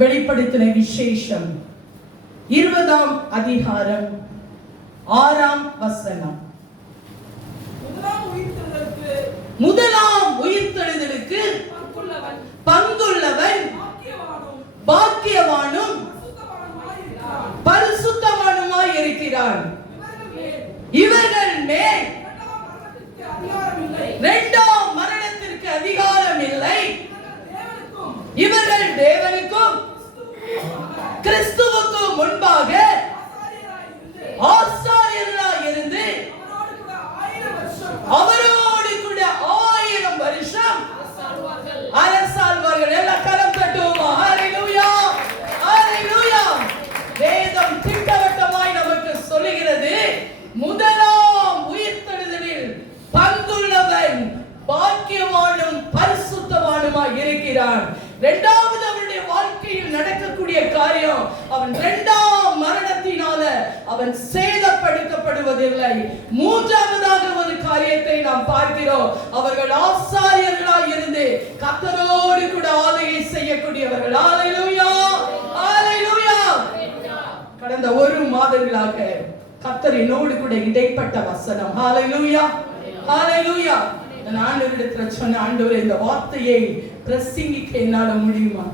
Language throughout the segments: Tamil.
வெளிப்படுத்தின விசேஷம் 20ஆம் அதிகாரம் 6ஆம் வசனம். முதலாம் உயிர்த்தெழுதலுக்கு பங்குள்ளவன் பாக்கியவானும் பரிசுத்தவானுமாய் இருக்கிறான். இவர்கள் மேல் இரண்டாம் மரணத்திற்கு அதிகாரம் இல்லை. இவர்கள் தேவனுக்கும் கிறிஸ்துவுக்கும் முன்பாக ஆசாரியர்களாய் இருந்து அவரோடு கூட 1000 வருஷம் அரசாள்வார்கள். எல்லாம் கரம் தட்டுவோமா? ஹல்லேலூயா, ஹல்லேலூயா. வேதம் திட்டவட்டமாய் நமக்கு சொல்லுகிறது, முதலாம் உயிர்த்தெழுதலில் பங்குள்ளவன் பாக்கியவானும் பரிசுத்தவானுமாய் இருக்கிறான். இரண்டாவது அவனுடைய வாழ்க்கையில் நடக்கக்கூடிய காரியம், அவன் இரண்டாம் மரணத்தினால அவன் சேதப்படுத்தப்படுவதில்லை. மூன்றாவதாக ஒரு காரியத்தை நாம் பார்க்கிறோம், அவர்கள் ஆசாரியர்களாய் இருந்து கர்த்தரோடு கூட ஆளுகை செய்யக்கூடியவர்கள். ஹல்லேலூயா, ஹல்லேலூயா. கடந்த 1 மாதங்களாக கர்த்தரினோடு கூட இடைப்பட்ட வசனம். ஹல்லேலூயா, ஹல்லேலூயா. நான் ஆண்டவரிடத்தில் சொன்ன, ஆண்டவரே இந்த வார்த்தையை பிரசங்கிக்க என்னால முடியுமா?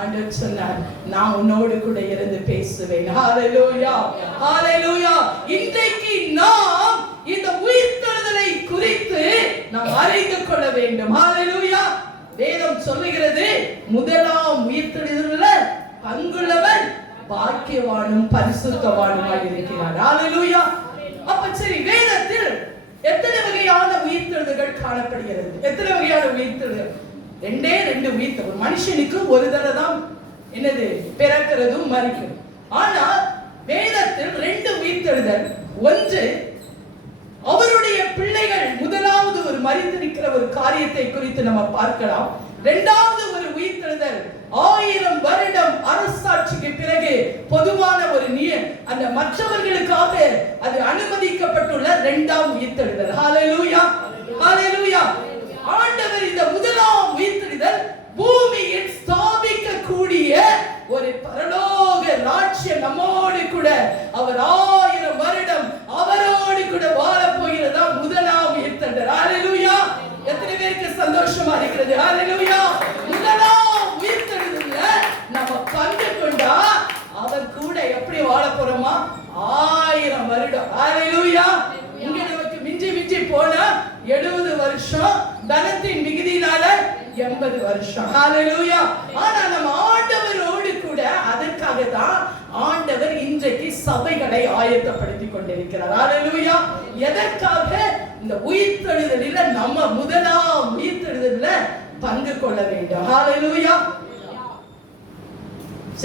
ஆண்டவர் சொன்னார், நான் உன்னோடு கூட இருந்து பேசுவேன். ஹல்லேலூயா, ஹல்லேலூயா. இன்றைக்கு நாம் இந்த உயிர்த்தெழுதலை குறித்து நாம் அறிந்து கொள்ள வேண்டும். ஹல்லேலூயா. வேதம் சொல்லுகிறது, முதலாம் உயிர்த்தெழுதலில் பங்குள்ளவன் பாக்கியவானும் பரிசுத்தவானுமாய் இருக்கிறார். ஹல்லேலூயா. அப்ப சரி, வேதத்தில் எத்தனை வகையான உயிர்த்தெழுதல்கள் காணப்படுகிறது? எத்தனை வகையான உயிர்த்தெழுதல்? 2 உயிர்த்தெழுதல். ஒரு மனுஷனுக்கு ஒரு தடவை தான் என்னது பிறக்கிறதும் மரிக்கும். ஆனால் வேதத்தில் 2 உயிர்த்தெழுதல். ஒன்று, அவருடைய பிள்ளைகள் முதலாவது ஒரு மரித்திருக்கிற ஒரு காரியத்தை குறித்து நம்ம பார்க்கலாம். இரண்டாவது ஒரு உயிர்த்தெழுதல் 1000 வருடம் அரசாட்சிக்கு பிறகு பொதுவான ஒரு அந்த மற்றவர்களுக்காக அது அனுமதிக்கப்பட்டுள்ள 2ஆம் உயிர்த்தெழுதல். ஹல்லேலூயா, ஹல்லேலூயா. ஆண்டவர் இந்த முதலாம் உயிர்த்தெழுதல் பூமியில் ஸ்தாபிக்கக்கூடிய ஒரு பரலோக ராஜ்யம் நம்மோடு கூட அவர் 1000 வருடம் அவரோடு கூட வாழ போகிறதா முதலாம் உயிர்த்தெழுதல். ஹல்லேலூயா. எத்தனை பேருக்கு சந்தோஷமா இருக்கிறது? ஹல்லேலூயா. முதலாம் உயிர்த்தெழுதல்ல நம்ம பங்கு கொண்டா அவர் கூட எப்படி வாழ போறோமா? 1000 வருடம். ஹல்லேலூயா. இங்க நமக்கு மிஞ்சி போனா 70 வருஷம், தனத்தின் மிகுதியினால 80 வருஷம். ஹல்லேலூயா. ஆனா நம்ம ஆண்டவரோடு கூட அதற்காக தான் ஆண்டவர் இன்றைக்கு சபைகளை ஆயத்தப்படுத்திக் கொண்டிருக்கிறார். ஹல்லேலூயா. எதற்காக? இந்த உயிர்த்தெழுதலில் நம்ம முதலாம் உயிர்த்தெழுதலில் பங்கு கொள்ள வேண்டும். ஹல்லேலூயா.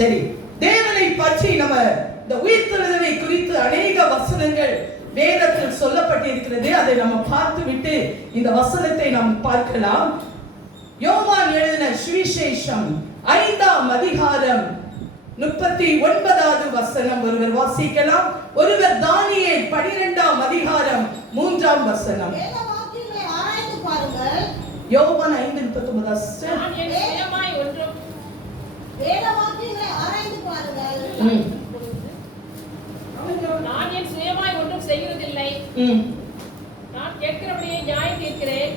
சரி, தேவனை பற்றி நம்ம இந்த உயிர்த்தெழுதலை குறித்து அநேக வசனங்கள் வேதத்தில் சொல்லப்பட்டிருக்கிறது. அதை நம்ம பார்த்துவிட்டு இந்த வசனத்தை நாம் பார்க்கலாம். யோவான் எழுதின சுவிசேஷம் 5ஆம் அதிகாரம் 39வது வசனம் ஒருவர் வாசிக்கலாம். ஒருவர் தானியேல் 12ஆம் அதிகாரம் 3ஆம் வசனம். யோவான் 5:39. நான் என் சுயமாய் ஒன்றும் செய்கிறதில்லை, நான் கேட்கிறபடியே நியாயம் கேட்கிறேன்.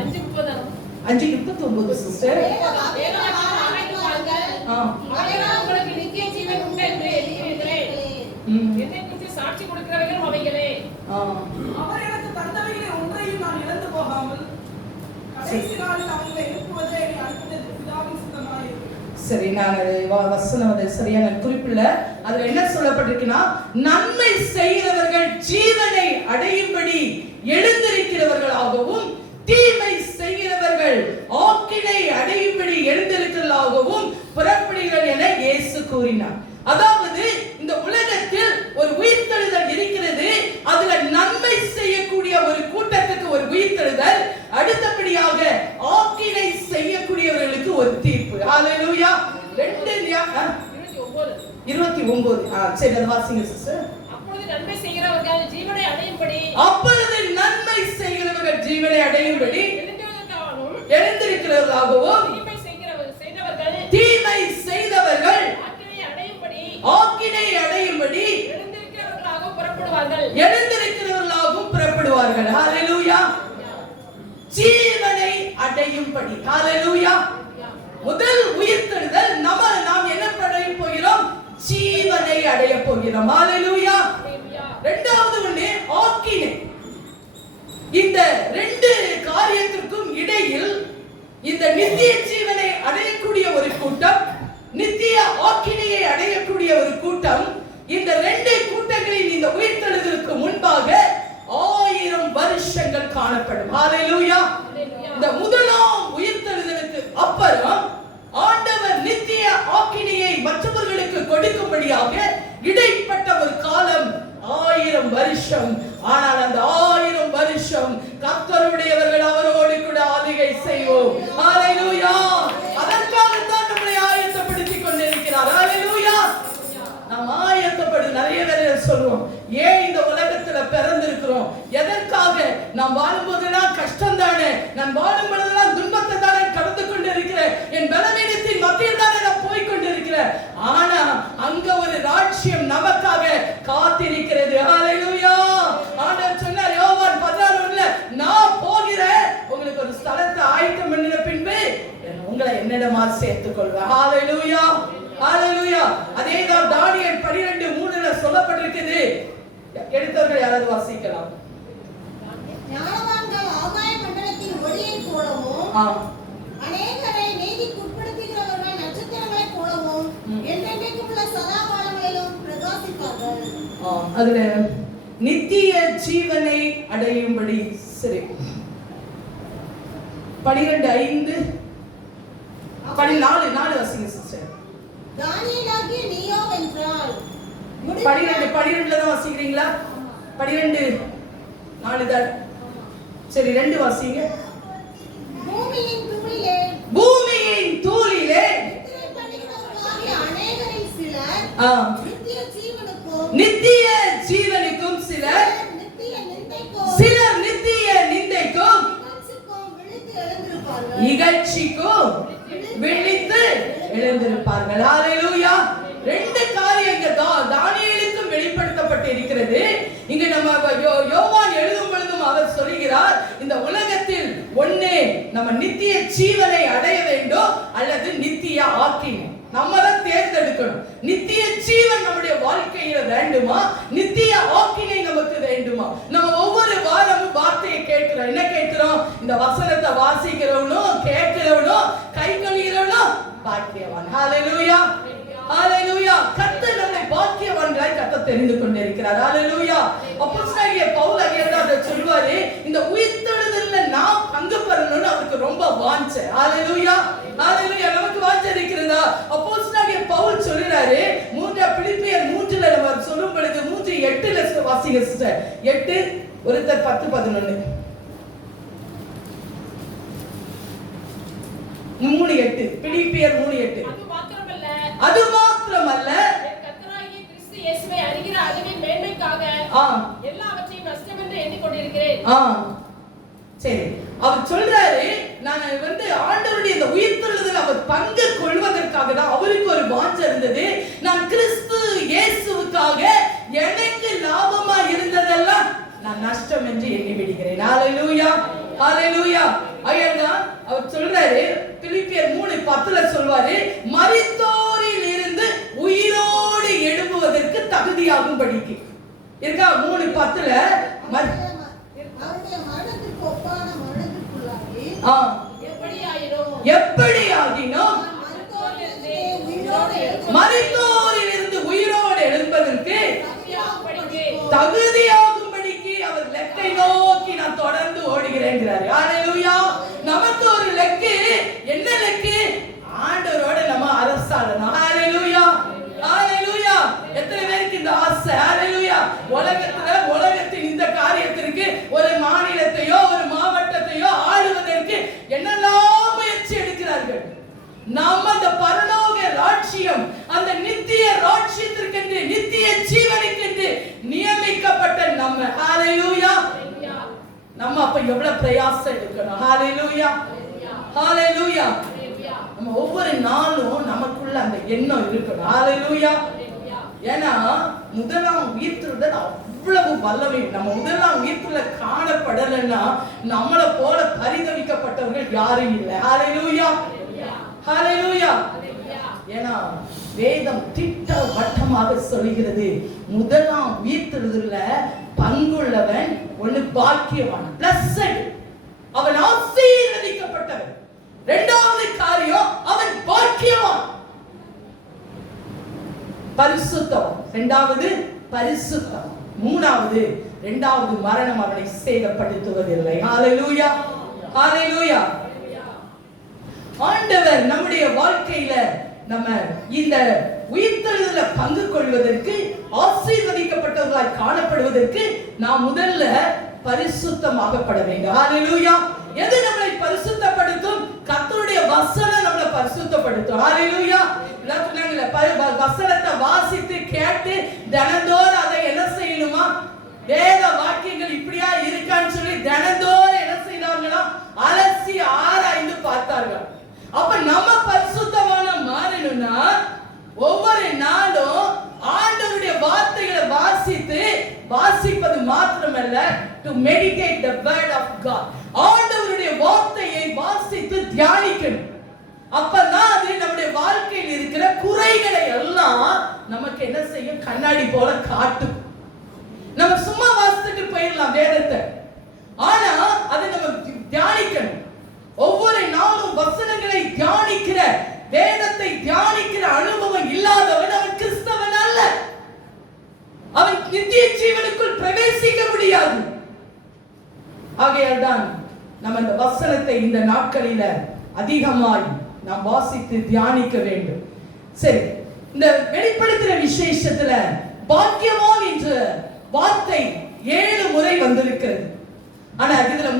5:39 சிஸ்டர். உங்களுக்கு நித்திய ஜீவன் உண்டு என்று எண்ணுகிறீர்களே, என்னை குறித்து சாட்சி கொடுக்கிறவர்கள் அவைகளே. அவர் எனக்கு தந்தவைகளை ஒன்றையும் நான் இழந்து போகாமல் கடைசி நாளில் அவங்களை எழுப்புவதே என்னை அனுப்பின பிதாவின் சித்தமாய். சரி, நான் வசனம் சரியான குறிப்பில்ல. அதுல என்ன சொல்லப்பட்டிருக்குன்னா, நன்மை செய்கிறவர்கள் ஜீவனை அடையும்படி எழுந்திருக்கிறவர்களாகவும் தீமை செய்கிறவர்கள் ஆக்கினை அடையும்படி எழுந்திருக்கிறவர்களாகவும் புறப்படுங்கள் என இயேசு கூறினார். அதாவது இந்த உலகத்தில் ஒரு உயிர்த்தெழுதல் இருக்கிறது. அதுல நன்மை செய்யக்கூடிய ஒரு கூட்டத்துக்கு ஒரு உயிர்த்தெழுதல், அடுத்தபடியாக ஆக்கினை செய்யக்கூடியவர்களுக்கு ஒரு தீர்ப்பு. ஹல்லேலூயா. 29. சரி, அது வாசிங்க சிஸ்டர். அப்பொழுது நன்மை செய்கிறவர்கள் ஜீவனை அடையும்படி எழுந்திருக்கிறவர்களாகவும் தீமை செய்கிறவர்கள் அடையும்படி. ஹalleluya. முதல் உயிர்த்தெழுதல் நாம் என்ன அடைய போகிறோம்? ஜீவனை அடைய போகிறோம். ஹalleluya. இரண்டாவது ஒண்ணு ஆக்கினை. இந்த ரெண்டு காரியத்திற்கும் இடையில் இந்த நித்திய ஜீவனை அடையக்கூடிய ஒரு கூட்டம், நித்திய ஆக்கினையை அடையக்கூடிய ஒரு கூட்டம், இந்த ரெண்டு கூட்டங்களின் இந்த உயிர்த்தெழுதலுக்கு முன்பாக 1000 வருஷங்கள் காணப்படும். ஹalleluya. இந்த முதலாம் உயிர்த்தெழுதலுக்கு அப்புறம் ஆண்டவர் நித்திய ஆக்கினையை மற்றவர்களுக்கு கொடுக்கும்படியாக இடைப்பட்ட ஒரு காலம் 1000 வருஷம். ஆனால் அந்த 1000 வருஷம் கர்த்தருடையவர்கள் அவரோடு கூட ஆளுகை செய்வோம். ஹalleluya. அதற்காகத்தான் நம்மை ஆயத்தப்படுத்திக் கொண்டிருக்கிறார். ஹalleluya. நாம் ஆயத்தப்படு நிறைய பேர் சொல்லுவோம், ஏன் இந்த உலகத்துல பிறந்திருக்கிறோம், எதற்காக? நாம் வாழும்போதெல்லாம் கஷ்டம் தானே, நான் வாழும் பொழுதெல்லாம் துன்பத்தை தானே கடந்து கொண்டு இருக்கிறேன், என் பலவீனத்தின் மத்தியில் தானே நான் போய் கொண்டிருக்கிறேன். ஆனா அங்க ஒரு ராஜ்யம் நமக்காக காத்திருக்கிறது. ஹalleluya. ஆண்டவர் சொன்னார் யோவான் 16:1, நான் போகிறேன், உங்களுக்கு ஒரு ஸ்தலத்தை ஆயத்தம் பண்ணின பின்பு உங்களை என்னிடமா சேர்த்துக் கொள்வேன். ஹalleluya. ஹalleluya. அதேதான் தானியேல் 12:3 சொல்லப்பட்டிருக்குது. எடுத்தவர்கள் யாராவது வாசிக்கலாம்? ஞானவான்கள் ஆகாய மண்டலத்தின் ஒளியைப் போலவும் அநேகரை நீதிக்கு உட்படுத்துகிறவர்கள் நட்சத்திரங்களைப் போலவும் என்றென்றைக்கும் உள்ள சதா காலங்களிலும் பிரகாசிப்பார்கள். அதுல நித்திய ஜீவனை அடையும்படி. சரி, 12:5 14 வாசிங்க சிஸ்டர். தானியேலாகிய நீயோ வென்றால் 12 தான் வாசிக்கிறீங்களா? 12:4 தான். சரி, 2 வாசிங்க. பூமியின் தூளிலே நித்திரை பண்ணுகிறவர்களாகிய அநேகரில் சிலர் நித்திய ஜீவனுக்கும் சிலர் நித்திய நிந்தைக்கும் இகழ்ச்சிக்கும் விழித்து எழுந்திருப்பார்கள். ஹalleluya. ரெண்டு காரியங்கள் தானியேலுக்கும் வெளிப்படுத்தப்பட்டு இருக்கிறது. இங்க நம்ம யோவான் எழுதும் பொழுதும் அவர் சொல்கிறார், இந்த உலகத்தில் ஒண்ணே நம்ம நித்திய ஜீவனை அடைய வேண்டும் அல்லது நித்திய ஆக்கினை. நம்ம தான் தேர்ந்தெடுக்கணும். நித்திய ஜீவன் நம்முடைய வாழ்க்கையில வேண்டுமா, நித்திய ஆக்கினை நமக்கு வேண்டுமா? நம்ம ஒவ்வொரு வாரமும் வார்த்தையை கேட்கிறோம். என்ன கேட்கிறோம்? இந்த வசனத்தை வாசிக்கிறவனும் கேட்கிறவனும் கை கழுகிறவனும் பாக்கியவான். ஹalleluya. ஹalleluya. கர்த்தர் நம்மை பாக்கியவான்களாய் கர்த்தர் தெரிந்து கொண்டிருக்கிறார். ஹalleluya. அப்போஸ்தலனாகிய பவுல் அதை சொல்வாரு, இந்த உயிர்த்தெழுதல்ல நாம் பங்கு பெறணும்னு அவருக்கு ரொம்ப வாஞ்சை. ஹalleluya. ஹalleluya. நமக்கு வாஞ்சை இருக்கிறதா? அப்போஸ்தலனாகிய பவுல் சொல்றாரு, பிலிப்பியர் 3:ல நம்ம சொல்லும் பொழுது 3:8 வாசிங்க சிஸ்டர். 8 ஒருத்தர் 10:11 3:8 பிலிப்பியர் 3:8. அது மாத்திரமல்ல கர்த்தராகிய கிறிஸ்து இயேசுவை அறிகிற அறிவின் மேன்மைக்காக எல்லாவற்றையும் நஷ்டமென்று எண்ணிக்கொண்டிருக்கிறேன். சரி, அவர் சொல்றாரு, நான் ஆண்டவருடைய இந்த உயிர்த்தெழுதல் அவர் பங்கு கொள்வதற்காக தான் அவருக்கு ஒரு வாஞ்சை இருந்தது. நான் கிறிஸ்து இயேசுவுக்காக எனக்கு லாபமா இருந்ததெல்லாம் நான் நஷ்டம் என்று எண்ணி விடுகிறேன். ஹalleluya. ஹalleluya. ஐயதான் அவர் சொல்றாரு, பிலிப்பியர் 3:10 சொல்வாரு, மரித்தோரில் இருந்து உயிரோடு எழும்புவதற்கு தகுதியாகும்படிக்கு இருக்கா. 3:10 அவருடைய மரணத்திற்கு ஒப்பான மரணத்திற்குள்ளாகி எப்படியாகினும் மரித்தோரில் இருந்து உயிரோடு எழும்பதற்கு தகுதியாகும்படிக்கு அவர் லெக்கை நோக்கி நான் தொடர்ந்து ஓடுகிறேன்கிறார். ஹalleluya. நமக்கு ஒரு லெக்கு. என்ன லெக்கு? ஆண்டவரோட நம்ம அரசாடணும். ஹalleluya. ஹalleluya. எத்தனை பேருக்கு இந்த ஆசை? ஹalleluya. உலகத்தின் இந்த காரியத்திற்கு ஒரு மாநிலத்தையோ ஒரு மாவட்டத்தையோ ஆளுவதற்கு என்னெல்லாம் முயற்சி எடுக்கிறார்கள். நாம் அந்த பரலோக ராஜ்யம், அந்த நித்திய ராஜ்யத்திற்கு நித்திய ஜீவனுக்கு நியமிக்கப்பட்ட நம்ம. ஹalleluya. நம்ம அப்ப எவ்வளவு பிரயாசம் எடுக்கணும். ஹalleluya. ஹalleluya. நம்ம ஒவ்வொரு நாளும் நமக்குள்ள அந்த எண்ணம் இருக்கணும். ஹalleluya. ஏன்னா முதலாம் உயிர்த்தெழுதல் அவ்வளவு வல்லமை. நம்ம முதலாம் உயிர்ப்புல காணப்படலைன்னா நம்மளை போல பரிதவிக்கப்பட்டவர்கள் யாரும் இல்லை. ஹல்லேலூயா, ஹல்லேலூயா. ஏன்னா வேதம் திட்டவட்டமாக சொல்கிறது, முதலாம் உயிர்த்தெழுதல்ல பங்குள்ளவன் ஒன்னு பாக்கியவான், பிளஸட், அவன் ஆசீர்வதிக்கப்பட்டவன். இரண்டாவது காரியம், அவன் பாக்கியவான், பரிசுத்தவான். இரண்டாவது பரிசுத்தம், மூணாவது இரண்டாவது மரணம் அவனை சேதப்படுத்துவதில்லை. ஹல்லேலூயா, ஹல்லேலூயா. ஆண்டவர் நம்முடைய வாழ்க்கையில நம்ம இந்த உயிர்த்தெழுதல பங்கு கொள்வதற்கு, ஆசீர்வதிக்கப்பட்டவர்களாய் காணப்படுவதற்கு நாம் முதல்ல பரிசுத்தமாகப்பட வேண்டும். ஹல்லேலூயா. எது நம்மை பரிசுத்தப்படுத்தும்? கர்த்தருடைய வசனம் நம்மை பரிசுத்தப்படுத்தும். ஹல்லேலூயா. வசனத்தை வாசித்து கேட்டு தினந்தோறும் அதை என்ன செய்யணுமா, வேத வாக்கியங்கள் இப்படியா இருக்கான்னு சொல்லி தினந்தோறும் என்ன செய்தார்களா, அலசி ஆராய்ந்து பார்த்தார்கள். அப்ப நம்ம பரிசுத்தமான மாறணும்னா ஒவ்வொரு நாளும் ஆண்டவருடைய வார்த்தைகளை வாசிப்பது மாத்திரமல்ல, to meditate the word of God, ஆண்டவருடைய வார்த்தையை வாசித்து தியானிக்கணும். அப்பதான் அது நம்முடைய வாழ்க்கையில் இருக்கிற குறைகளை எல்லாம் நமக்கு என்ன செய்யும், கண்ணாடி போல காட்டும். நம்ம சும்மா வாசித்துட்டு போயிடலாம் வேதத்தை, ஆனா அதை நம்ம தியானிக்கணும். ஒவ்வொரு நாளும் வசனங்களை தியானிக்கிற, வேதத்தை தியானிக்கிற அனுபவம் இல்லாதவன் அவன் கிறிஸ்தவன் அல்ல. அவன் நித்திய ஜீவனுக்குள் பிரவேசிக்க முடியாது. ஆகையால் தான் நம்ம இந்த வசனத்தை இந்த நாட்களில அதிகமாய் நாம் வாசித்து தியானிக்க வேண்டும். சரி, இந்த வெளிப்படுத்துற விசேஷத்துல பாக்கியவான் என்ற வார்த்தை 7 முறை வந்திருக்கிறது. ஆனா இதுல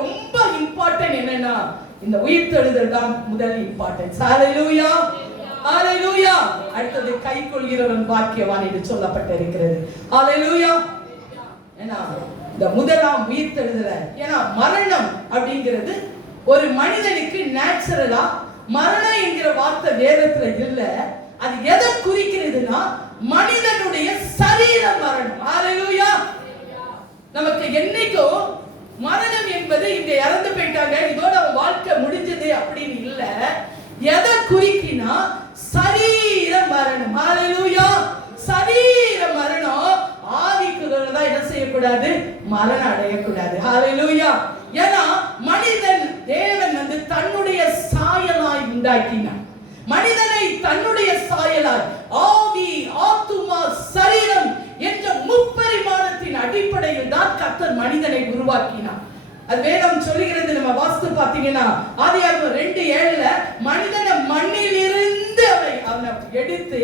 ரொம்ப இம்பார்ட்டன்ட் என்னன்னா, இந்த உயிர்த்தெழுதல் தான் முதல் இம்பார்ட்டன்ஸ். ஹல்லேலூயா, ஹல்லேலூயா. அடுத்தது கை கொள்கிறவன் பாக்கியவான் என்று சொல்லப்பட்டிருக்கிறது. ஹல்லேலூயா. ஏன்னா இந்த முதலாம் உயிர்த்தெழுதல, ஏன்னா மரணம் அப்படிங்கிறது ஒரு மனிதனுக்கு நேச்சுரலா, மரணம் என்கிற வார்த்தை வேதத்துல இல்ல. அது எதை குறிக்கிறதுனா மனிதனுடைய சரீர மரணம். ஹல்லேலூயா. நமக்கு என்னைக்கோ மரணம் என்பது இங்க இறந்து போயிட்டாங்க, இதோட அவன் வாழ்க்கை முடிஞ்சது அப்படின்னு இல்ல. எதை குறிக்கினா சரீர மரணம். ஹல்லேலூயா. சரீர மரணம். ஆவிக்குள்ளதான் என்ன செய்யக்கூடாது, மரணம் அடையக்கூடாது. ஹல்லேலூயா. ஏன்னா மனிதன் தேவன் தன்னுடைய சாயலாய் உண்டாக்கினார். மனிதனை தன்னுடைய சாயலாய், ஆவி, ஆத்துமா, சரீரம் என்ற முப்பரிமாணத்தின் அடிப்படையில் தான் கர்த்தர் மனிதனை உருவாக்கினார். அது வேதம் சொல்லுகிறது. நம்ம வாஸ்து பாத்தீங்கன்னா ஆதியாகமம் 2:7 மனிதனை மண்ணில் இருந்து அவனை எடுத்து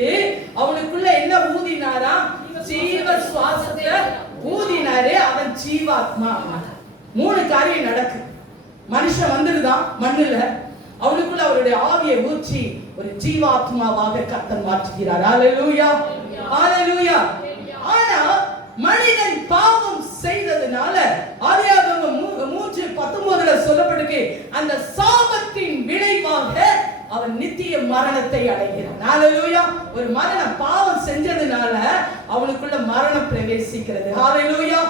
அவனுக்குள்ள என்ன ஊதினாரா, ஜீவ சுவாசத்தை ஊதினாரே, அவன் ஜீவாத்மா. 3 காரியம் நடக்கு. மனுஷன் வந்துடுதான் மண்ணுல, அவனுக்குள்ள அவருடைய ஆவியை ஊற்றி ஒரு ஜீவாத்மாவாக கர்த்தர் மாற்றுகிறார். ஹல்லேலூயா, ஹல்லேலூயா. ஆனா மனிதன் பாவம் செய்ததனால ஆதியாகமம் 3:19 சொல்லப்பட்டிருக்கு, அந்த சாபத்தின் விளைவாக அவன் நித்திய மரணத்தை அடைகிறான். ஹல்லேலூயா. ஒரு மரணம், பாவம் செஞ்சதுனால அவனுக்குள்ள மரணம் பிரவேசிக்கிறது. ஹல்லேலூயா.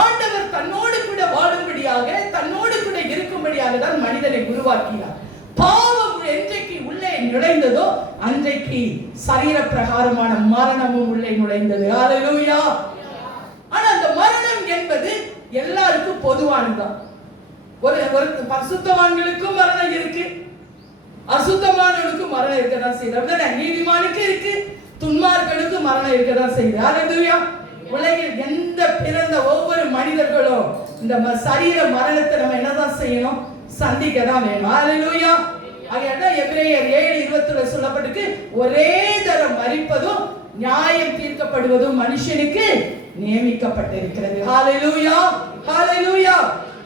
ஆண்டவர் தன்னோடு கூட வாழும்படியாக, தன்னோடு கூட இருக்கும்படியாக தான் மனிதனை உருவாக்கினார். பாவம் என்றைக்கு உள்ளே நுழைந்ததோ அன்றைக்கு சரீர பிரகாரமான மரணமும் உள்ளே நுழைந்தது. ஹல்லேலூயா. ஆனா அந்த மரணம் என்பது எல்லாருக்கும் பொதுவானதுதான். ஒரு பரிசுத்தவான்களுக்கும் மரணம் இருக்கு, அசுத்தமானவனுக்கும் மரணம் இருக்கதான் செய்யுது. நீதிமானுக்கு இருக்கு, துன்மார்களுக்கு மரணம் இருக்கதான் செய்யுது. ஹல்லேலூயா. உலகில் எந்த பிறந்த ஒவ்வொரு மனிதர்களும் இந்த சரீர மரணத்தை நம்ம என்னதான் செய்யணும், சந்திக்க தான் வேணும். ஹல்லேலூயா. ஆகையால் எபிரேயர் 7:20 சொல்லப்பட்டிருக்கு, ஒரே தரம் மரிப்பதும் நியாயம் தீர்க்கப்படுவதும் மனுஷனுக்கு நியமிக்கப்பட்டிருக்கிறது. ஹல்லேலூயா, ஹல்லேலூயா.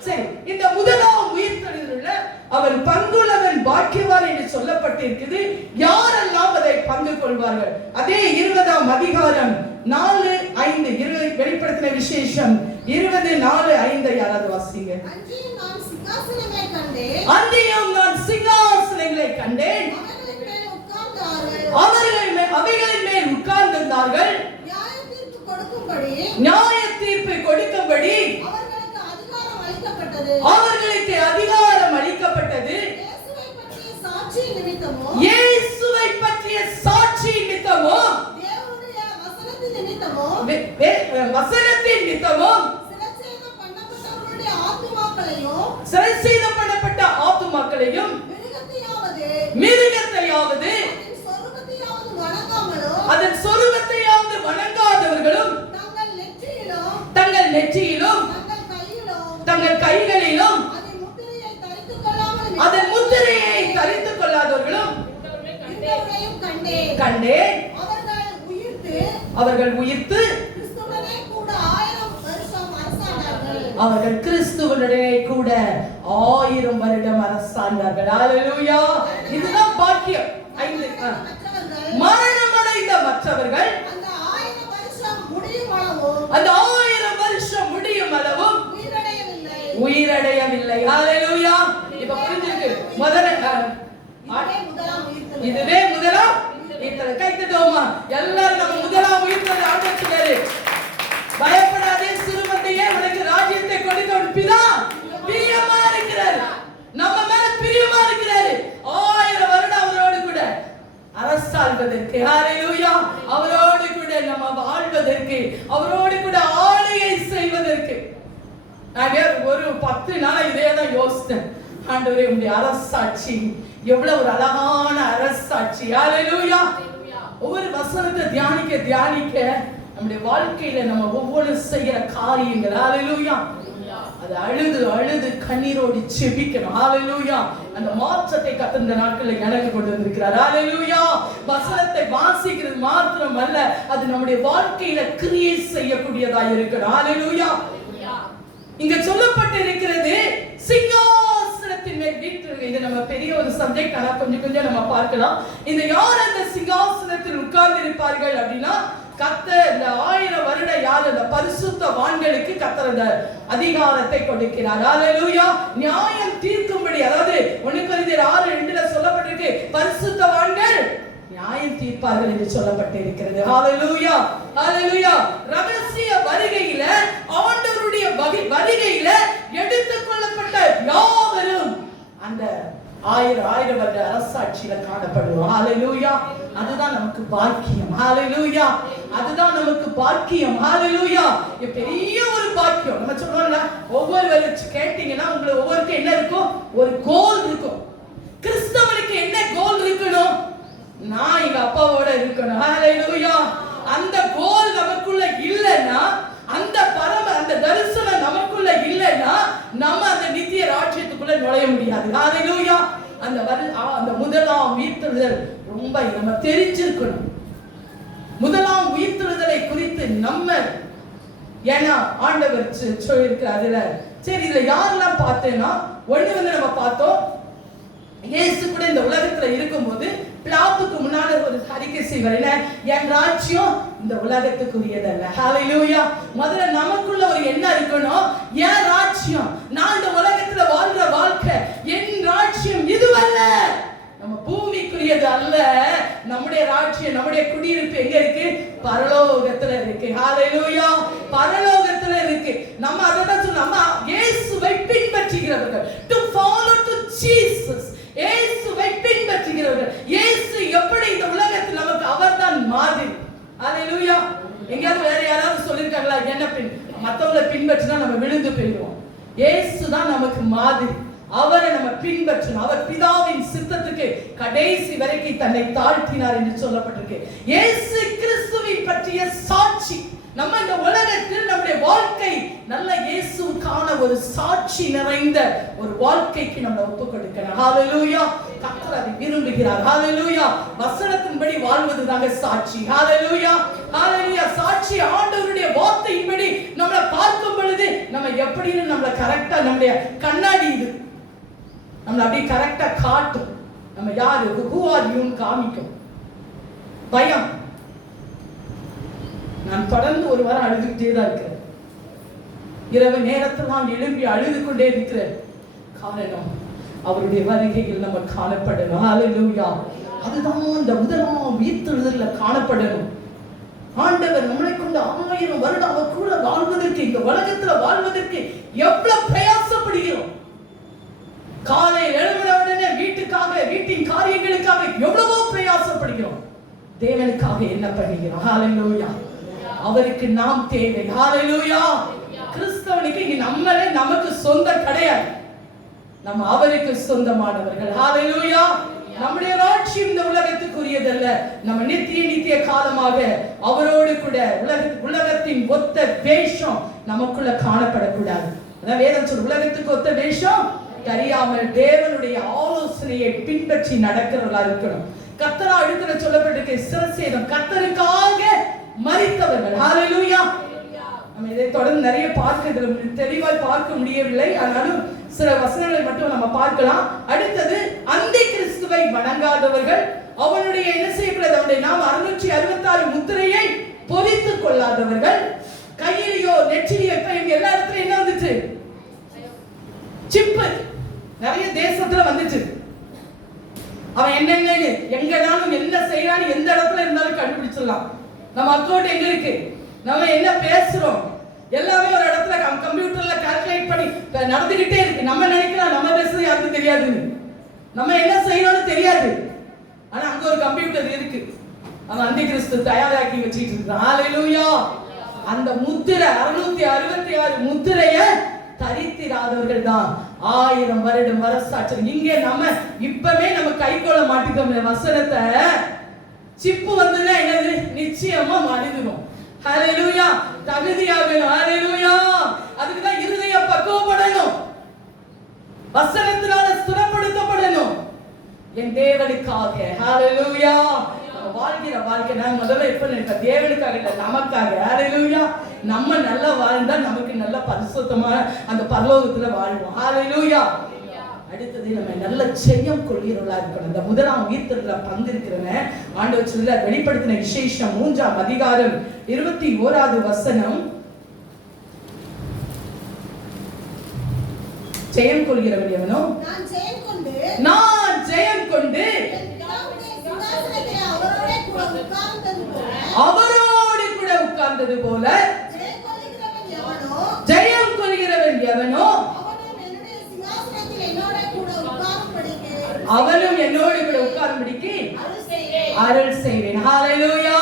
சரி, இந்த முதலாம் உயிர்த்தெழுதல்ல அவன் பங்குள்ளவன் பாக்கியவான் என்று சொல்லப்பட்டிருக்குது. யாரெல்லாம் அதை பங்கு கொள்வார்கள்? அதே 20ஆம் அதிகாரம் 4:5 வெளிப்படுத்தின விசேஷம் 20:4-5 யாராவது வாசிங்க. அன்றியும் நான் சிங்காசனங்களை கண்டேன், அன்றியும் நான் சிங்காசனங்களை கண்டேன், அவைகளின் மேல் உட்கார்ந்திருந்தார்கள், நியாய தீர்ப்பு கொடுக்கும்படி அவர்களுக்கு அதிகாரம் அளிக்கப்பட்டது. அவர்களுக்கு அதிகாரம் அளிக்கப்பட்டது. இயேசுவை பற்றிய சாட்சி நிமித்தமும் இயேசுவை பற்றிய சாட்சி நிமித்தமும் தேவனுடைய வசனத்தின் நிமித்தமும் வசனத்தின் நிமித்தமும் சிரச்சேதம் பண்ணப்பட்டவர்களுடைய ஆத்துமாக்களையும் சிரச்சேதம் பண்ணப்பட்ட ஆத்துமாக்களையும் மிருகத்தையாவது அதன் சொரூபத்தையாவது வணங்காதவர்களும் தங்கள் நெற்றியிலும் தங்கள் கைகளிலும் அதன் முத்திரையை தரித்துக் கொள்ளாதவர்களும் கண்டேன். அவர்கள் உயிர்த்து அவர்கள் கிறிஸ்துவனுடனே கூட 1000 வருடம் அரசாண்டார்கள். ஹalleluya. இதுதான் பாக்கியம். 5 மரணமடைந்த மற்றவர்கள் அந்த 1000 வருஷம் முடியும் அளவும் உயிரடையவில்லை. ஹalleluya. இப்ப புரிஞ்சிருக்கு. இதுவே முதலாம் இத்தனை கைத்தட்டோமா எல்லாரும் நம்ம முதலாம் உயிர்த்ததை ஆரம்பிச்சுட்டாரு. பயப்படாதே, சிறுமந்தையே, உனக்கு ராஜ்யத்தை கொடுத்த பிதா பிரியமா இருக்கிறார். நம்ம மேல பிரியமா இருக்கிறாரு. 1000 வருடம் அவரோடு கூட அரசாள்வதற்கு, ஹalleluya, அவரோடு கூட நம்ம வாழ்வதற்கு, அவரோடு கூட ஆளுகை செய்வதற்கு. நான் ஒரு 10 நாள் இதே தான் யோசித்தேன். ஆண்டவரே, உம்முடைய அரசாட்சி எவ்வளவு ஒரு அழகான அரசாட்சி. ஹalleluya. ஒவ்வொரு வசனத்தை தியானிக்க நம்முடைய வாழ்க்கையில நம்ம ஒவ்வொரு செய்யற காரியங்கள், ஹalleluya, அது அழுது கண்ணீரோடு செபிக்கணும். ஹalleluya. அந்த மாற்றத்தை கர்த்தர் இந்த நாட்களில் எனக்கு கொண்டு வந்திருக்கிறார். ஹalleluya. வசனத்தை வாசிக்கிறது மாத்திரம் அல்ல, அது நம்முடைய வாழ்க்கையில கிரியை செய்யக்கூடியதா இருக்கணும். ஹalleluya. இங்க சொல்லப்பட்டிருக்கிறது சிங்காசனத்தின் மேல் வீற்றிருக்க. இது நம்ம பெரிய ஒரு சப்ஜெக்ட், ஆனா கொஞ்சம் நம்ம பார்க்கலாம். இந்த யார் அந்த சிங்காசனத்தில் உட்கார்ந்து இருப்பார்கள் அப்படின்னா, கர்த்தர் இந்த 1000 வருட யார் அந்த பரிசுத்தவான்களுக்கு கர்த்தர் அந்த அதிகாரத்தை கொடுக்கிறார். ஹalleluya. நியாயம் தீர்க்கும்படி, அதாவது 1 கொரிந்தியர் 6:2 சொல்லப்பட்டிருக்கு, பரிசுத்தவான்கள் நியாயம் தீர்ப்பார்கள் என்று சொல்லப்பட்டிருக்கிறது. ஹalleluya. ஹalleluya. ரகசிய வருகையில, ஆண்டவருடைய வருகையில எடுத்துக்கொள்ளப்பட்ட யாவரும் அந்த 1000 வருட அரசாட்சியில காணப்படுவோம். ஹalleluya. அதுதான் நமக்கு பாக்கியம். ஹalleluya. அதுதான் நமக்கு பாக்கியம். ஹalleluya. இது பெரிய ஒரு பாக்கியம். நம்ம சொல்றோம்ல, ஒவ்வொரு கேட்டீங்கன்னா உங்களுக்கு ஒவ்வொருக்கு என்ன இருக்கும்? ஒரு கோல் இருக்கும். கிறிஸ்தவனுக்கு என்ன கோல் இருக்கணும்? நான் எங்க அப்பாவோட இருக்கணும். ஹalleluya. அந்த கோல் நமக்குள்ள இல்லைன்னா, அந்த தரிசனம் நமக்குள்ள இல்லைன்னா, நம்ம அந்த நித்திய ராஜ்யத்துக்குள்ள நுழைய முடியாது. ஹalleluya. அந்த முதலாம் உயிர்த்தெழுதல் ரொம்ப நம்ம தெரிஞ்சிருக்கணும். முதலாம் உயிர்த்தெழுதலை குறித்து நம்ம, ஏன்னா ஆண்டவர் சொல்லியிருக்கிறார் அதுல. சரி, இதுல யாரெல்லாம் பார்த்தேன்னா, ஒண்ணு நம்ம பார்த்தோம், இயேசு கூட இந்த உலகத்துல இருக்கும்போது பிலாத்துக்கு முன்னாடி ஒரு அறிக்கை செய்வார், என்ன, என் ராஜ்யம் இந்த உலகத்துக்குரியதல்ல. ஹalleluya. முதல்ல நமக்குள்ள ஒரு எண்ணம் இருக்கணும், என் ராஜ்யம், நான் இந்த உலகத்துல வாழ்ற வாழ்க்கை, என் ராஜ்யம் இதுவல்ல, நம்ம பூமிக்குரியது அல்ல. நம்முடைய ராஜ்யம், நம்முடைய குடியிருப்பு எங்க இருக்கு? பரலோகத்துல இருக்கு. ஹalleluya. பரலோகத்துல இருக்கு. நம்ம அததான் சொல்றோம், நம்ம இயேசுவை பின்பற்றுகிறவர்கள், to follow to Jesus. இயேசுவை பின்பற்றுகிறவர்கள். இயேசு எப்படி இந்த உலகத்தில் நமக்கு அவர்தான் மாதிரி. ஹalleluya. எங்கயாவது வேற யாராவது சொல்லிருக்காங்களா, என்ன மத்தவங்களை பின்பற்றினா நம்ம விழுந்து போயிடுவோம்? இயேசு தான் நமக்கு மாதிரி. அவரை நம்ம பின்பற்றணும். அவர் பிதாவின் சித்தத்துக்கு கடைசி வரைக்கும் தன்னை தாழ்த்தினார் என்று சொல்லப்பட்டிருக்கு. இயேசு கிறிஸ்துவின் பற்றிய சாட்சி. நம்ம இந்த உலகத்தில் நம்முடைய வாழ்க்கை நல்ல இயேசுவுக்கான ஒரு சாட்சி நிறைந்த ஒரு வாழ்க்கைக்கு நம்ம ஒப்பு கொடுக்கணும். ஹalleluya. கர்த்தர் அதை விரும்புகிறார். ஹalleluya. வசனத்தின்படி வாழ்வதுதாங்க சாட்சி. ஹalleluya. ஹalleluya. சாட்சி ஆண்டவருடைய வார்த்தையின்படி நம்மளை பார்க்கும் பொழுது நம்ம எப்படின்னு நம்மளை கரெக்டா, நம்முடைய கண்ணாடி இது நம்மளை அப்படியே கரெக்டா காட்டும். நம்ம யாரு, who are you காமிக்கும். பயம். நான் தொடர்ந்து ஒரு வாரம் அழுதுகிட்டே தான் இருக்கிறேன். இரவு நேரத்தில் நான் எழும்பி அழுது கொண்டே இருக்கிறேன். காரணம், அவருடைய வருகையில் நம்ம காணப்படணும். ஹalleluya. அதுதான் இந்த முதலாம் உயிர்த்தெழுதல்ல காணப்படணும். ஆண்டவர் நம்மளை கொண்டு 1000 வருடம் அவர் கூட வாழ்வதற்கு, இந்த உலகத்துல வாழ்வதற்கு எவ்வளவு பிரயாசப்படுகிறோம். காலை எழுந்த உடனே வீட்டுக்காக, வீட்டின் காரியங்களுக்காக எவ்வளவோ பிரயாசப்படுகிறோம். தேவனுக்காக என்ன பண்ணுகிறோம்? ஹalleluya. அவருக்கு நாம் தேவை. ஹalleluya. கிறிஸ்தவனுக்கு இங்க நம்மளே நமக்கு சொந்தம் கிடையாது. நம்ம அவருக்கு சொந்தமானவர்கள். ஹalleluya. நம்முடைய ராஜ்யம் இந்த உலகத்துக்குரியதல்ல. நம்ம நித்திய காலமாக அவரோடு கூட உலகத்தின் ஒத்த வேஷம் நமக்குள்ள காணப்படக்கூடாது. அதான் வேதம் சொல்ற, உலகத்துக்கு ஒத்த வேஷம் தெரியாமல் தேவனுடைய ஆலோசனையை பின்பற்றி நடக்கிறவர்களா இருக்கணும். கர்த்தரா அடுத்த சொல்லப்பட்டிருக்கு, சிரசேதம் கர்த்தருக்காக மரித்தவர்கள். ஹalleluya. நம்ம இதை தொடர்ந்து நிறைய தெளிவாய் பார்க்க முடியவில்லை. ஆனாலும் சில வசனங்களை மட்டும் நம்ம பார்க்கலாம். அடுத்தது அந்தி கிறிஸ்துவை வணங்காதவர்கள், அவனுடைய என்ன செய்யக்கூடாது, அவனுடைய நாம் 666 முத்திரையை பொறித்துக் கொள்ளாதவர்கள், கையிலையோ நெற்றிலையோ எல்லா இடத்துலயும் என்ன வந்துச்சு, சிப்பு நிறைய தேசத்துல வந்துச்சு. அவன் என்னன்னு எங்கனாலும் என்ன செய்யறான்னு எந்த இடத்துல இருந்தாலும் கண்டுபிடிச்சிடலாம். நம்ம அக்கௌண்ட் எங்க இருக்கு, நம்ம என்ன பேசுறோம் எல்லாமே ஒரு இடத்துல கம்ப்யூட்டர்ல கால்குலேட் பண்ணி நடந்துகிட்டே இருக்கு. நம்ம நினைக்கலாம் நம்ம பேசுறது யாருக்கும் தெரியாதுன்னு, நம்ம என்ன செய்யணும்னு தெரியாது. ஆனா அங்க ஒரு கம்ப்யூட்டர் இருக்கு, அவன் அந்தி கிறிஸ்து தயாராக்கி வச்சிட்டு இருக்கான். ஹalleluya. அந்த முத்திரை 666 முத்திரைய தரித்திராதவர்கள் தான் 1000 வருடம் வரசாட்சி. இங்க நம்ம இப்பவே நம்ம கைகொள்ள மாட்டிக்கோம் வசனத்தை. சிப்பு வந்ததுன்னா என்னது, நிச்சயமா மனிதனும். ஹalleluya. தகுதியாகணும். ஹalleluya. அதுக்கு தான் இருதயம் பக்குவப்படணும், வசனத்தினால ஸ்திரப்படுத்தப்படணும் என் தேவனுக்காக. ஹalleluya. வாழ்கிற வாழ்க்கை நான் முதல்ல எப்ப நினைப்பேன், தேவனுக்காக இல்ல நமக்காக. ஹalleluya. நம்ம நல்லா வாழ்ந்தா நமக்கு நல்ல பரிசுத்தமான அந்த பரலோகத்துல வாழ்வோம். ஹalleluya. அடுத்தது நம்ம நல்ல ஜெயம் கொள்கிறவர்களா இருக்கணும். இந்த முதலாம் உயிர்த்தெழுதல்ல பங்கு இருக்கிறவன் ஆண்டவர் சொல்ல வெளிப்படுத்தின விசேஷம் 3ஆம் அதிகாரம் 21வது வசனம், ஜெயம் கொள்கிறவன் எவனோ, நான் ஜெயம் கொண்டு அவரோடு கூட உட்கார்ந்தது போல ஜெயம் கொள்கிறவன் எவனோ அவனும் என்னோடு கூட உட்காரும்படிக்கு அருள் செய்வேன். ஹalleluya.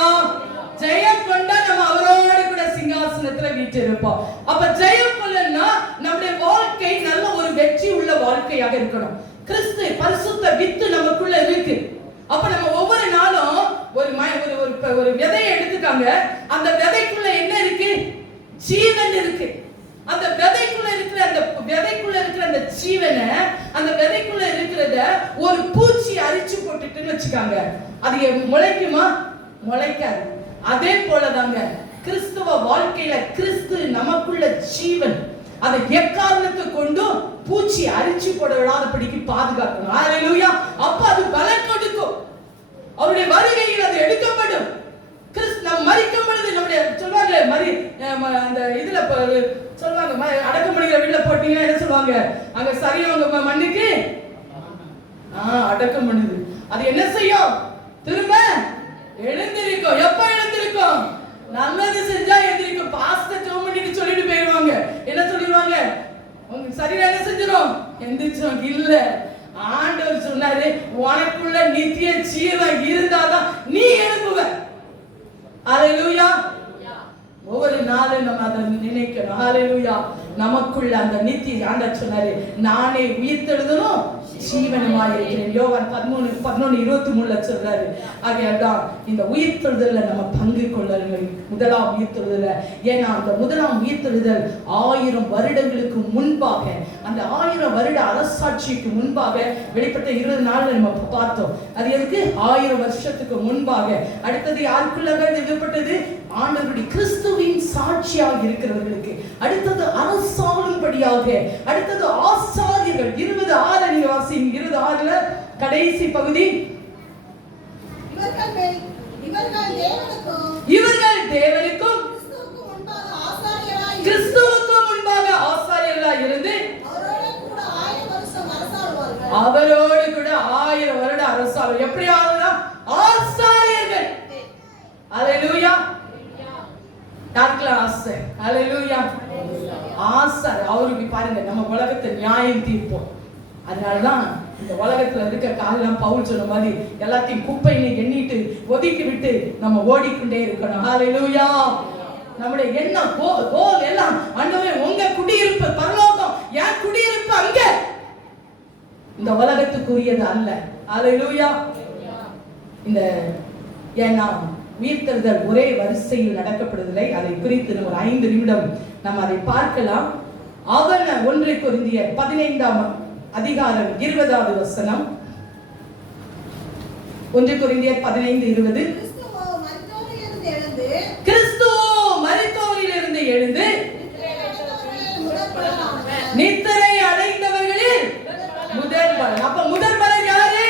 ஜெயம் கொண்டா நம்ம அவரோடு கூட சிங்காசனத்துல வீற்றிருப்போம். அப்ப ஜெயம் கொள்ளனா நம்முடைய வாழ்க்கை நல்ல ஒரு வெற்றி உள்ள வாழ்க்கையாக இருக்கணும். கிறிஸ்து பரிசுத்த வித்து நமக்குள்ள இருக்கு. அப்ப நம்ம ஒவ்வொரு நாளும் ஒரு விதையை எடுத்துக்காங்க, அந்த விதைக்குள்ள என்ன இருக்கு, ஜீவன் இருக்கு. அந்த விதைக்குள்ள இருக்கிற அந்த ஜீவனை, அந்த விதைக்குள்ள இருக்கிறத ஒரு பூச்சி அரிச்சு போட்டுட்டுன்னு வச்சுக்காங்க, அது முளைக்குமா? முளைக்காது. அதே போலதாங்க கிறிஸ்துவ வாழ்க்கையில கிறிஸ்து நமக்குள்ள ஜீவன், அதை எக்காரணத்தை கொண்டு பூச்சி அரிச்சு போட விடாதபடிக்கு பாதுகாக்கணும். ஹalleluya. அப்ப அது பலன் கொடுக்கும், அவருடைய வருகையில் அது எடுக்கப்படும். நம்ம மரிக்கும் பொழுது நம்முடைய சொல்வாங்க அந்த இதுல சொல்வாங்க, அடக்கம் பண்ணிக்கிற வீட்டுல போட்டீங்கன்னா என்ன சொல்லுவாங்க, அங்க சரியவங்க மண்ணுக்கு அடக்கம் பண்ணுது. அது என்ன செய்யும், திரும்ப எழுந்திருக்கும். எப்ப எழுந்திருக்கும், நல்லது செஞ்சா எழுந்திருக்கும். பாஸ்டர் ஜெபம் பண்ணிட்டு சொல்லிட்டு போயிடுவாங்க, என்ன சொல்லிடுவாங்க, உங்க சரீரம் என்ன செஞ்சிடும், எந்திரிச்சிடும். இல்ல, ஆண்டவர் சொன்னாரு, உனக்குள்ள நித்திய ஜீவன் இருந்தாதான் நீ எழுப்புவ. ஹalleluya. ஒவ்வொரு நாளும் நம்ம அதை நினைக்கணும். ஹalleluya. நமக்குள்ள அந்த நித்திய ஆண்டவர் சொன்னாரு, நானே உயிர்த்தெழுதலும் ஜீவனுமாய் இருக்கிறேன். யோவான் 13:23 சொல்றாரு. ஆகையாதான் இந்த உயிர்த்தெழுதல்ல நம்ம பங்கு கொள்ளணும், முதலாம் உயிர்த்தெழுதல்ல. ஏன்னா அந்த முதலாம் உயிர்த்தெழுதல் 1000 வருடங்களுக்கு முன்பாக, அந்த 1000 வருட அரசாட்சிக்கு முன்பாக வெளிப்பட்ட 20 நாள்ல நம்ம பார்த்தோம். அது எதுக்கு, 1000 வருஷத்துக்கு முன்பாக. அடுத்தது யாருக்குள்ளாக எழுதப்பட்டது, ஆண்டவருடைய கிறிஸ்துவின் சாட்சியாக இருக்கிறவர்களுக்கு. அடுத்தது அரசாளும்படியாக. அடுத்தது ஆசாரியர்கள். 20:6 நீங்க வாசிங்க. 20:6 கடைசி பகுதி, இவர்கள் தேவனுக்கும் கிறிஸ்துவுக்கு முன்பாக ஆசாரியர்களாய் இருந்து அவரோடு கூட 1000 வருட அரசாளர். எப்படி ஆசாரியர்கள்? ஹalleluya. ஹalleluya. ஆசை அவருக்கு பாருங்க, நம்ம உலகத்தை நியாயம் தீர்ப்போம். அதனாலதான் இந்த உலகத்துல இருக்க காலம் பவுல் சொன்ன மாதிரி எல்லாத்தையும் குப்பையில எண்ணிட்டு ஒதுக்கி விட்டு நம்ம ஓடிக்கொண்டே இருக்கணும். ஹalleluya. நம்முடைய எண்ணம் கோல் எல்லாம் ஆண்டவரே உங்க குடியிருப்பு பரலோகம், என் குடியிருப்பு அங்க, இந்த உலகத்துக்குரியது அல்ல. ஹalleluya. இந்த ஏன்னா உயிர்த்தெழுதல் ஒரே வரிசையில் நடக்கப்படுவதில்லை. அதை குறித்து ஒரு 5 நிமிடம் நம்ம அதை பார்க்கலாம். அவன் 1 கொரிந்தியர் 15ஆம் அதிகாரம் 20வது வசனம். 1 கொரிந்தியர் 15:20. கிறிஸ்து மரித்தோரிலிருந்து எழுந்து நித்திரை அடைந்தவர்களில் முதல் பலன். அப்ப முதல் பலன் யாரு?